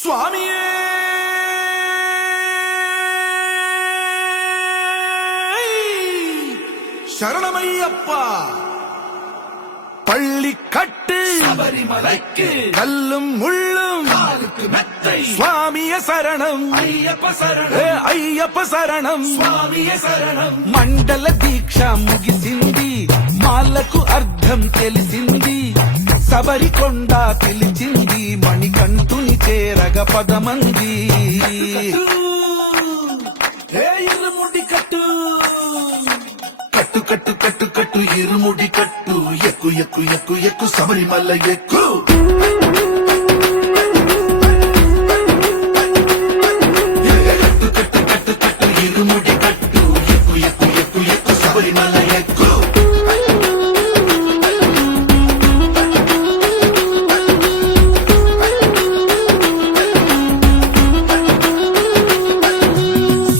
சுவாமியே சரணமையப்பா. பள்ளி கட்டு சபரிமலைக்கு கல்லும் முள்ளும் காலுக்கு மெத்தை சுவாமிய சரணம் ஐயப்ப சரணம் అయ్యప్ప శరణం స్వామియ శరణం. మండల దీక్ష ముగిసింది, మాలకు అర్థం తెలిసింది, శబరికొండ పిలిచింది, మణికంఠుని చేరగ పదమంది. ఇరుముడి కట్టు కట్టు కట్టు కట్టు కట్టు ఇరుముడి కట్టు, ఎక్కు ఎక్కు ఎక్కు ఎక్కు శబరిమల ఎక్కు. కట్టు కట్టు కట్టు కట్టు ఇరుముడి కట్టు, ఎక్కు ఎక్కు ఎక్కు ఎక్కు శబరిమల ఎక్కు.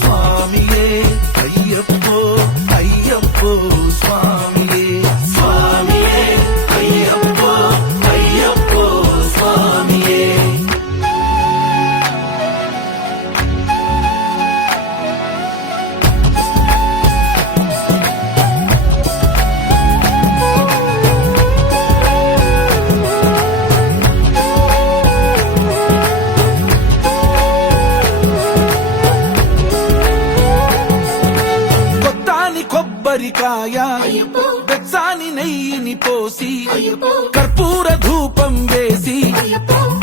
స్వామియే అయ్యప్పో అయ్యప్పో స్వామియే స్వామియే అయ్యప్పో అయ్యప్పో స్వామియే. కొత్తాని కొబ్బరికాయ వెచ్చాని నెయ్యిని పోసి కర్పూర ధూపం వేసి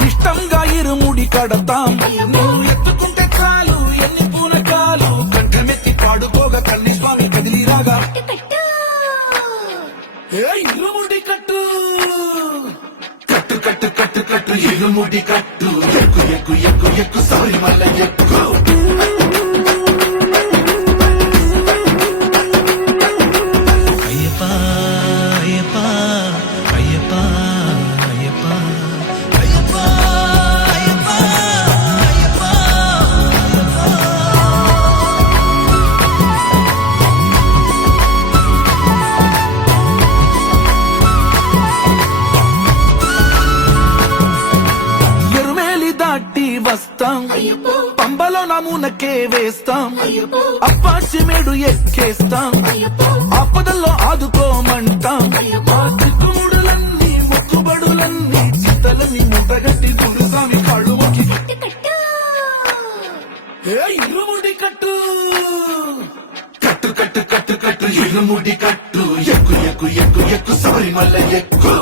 ఇష్టంగా ఇరుముడి కడతాం. నువ్వు ఎత్తుకుంటే చాలు ఎన్ని పూనకాలు, కంఠమెత్తి పాడుకోగా కల్లి స్వామి కదిలిరాగా. ఇరుముడి కట్టు కట్టు కట్టు కట్టు కట్టు ఇరుముడి కట్టు, ఎక్కు ఎక్కు ఎక్కు ఎక్కు శబరిమల ఎక్కు. అయ్యప్ప అయ్యప్ప అయ్యప్ప అయ్యప్ప అయ్యప్ప అయ్యప్ప అయ్యప్ప. ఎరుమేలి దాటి వస్తాం, పంబలో నమూనకే వేస్తాం, అప్పాచిమేడు ఎక్కేస్తాం, ఆపదల్లో ఆదుకోమంటాం. మా చిక్కుముడులన్నీ మొక్కుబడులన్నీ చింతలన్నీ ముట్టగట్టి గురుస్వామి కాళ్ళు మొక్కి ఇరుముడి కట్టు కట్టు కట్టు కట్టు కట్టు ఇరుముడి కట్టు, ఎక్కు ఎక్కు ఎక్కు ఎక్కు శబరిమల ఎక్కు.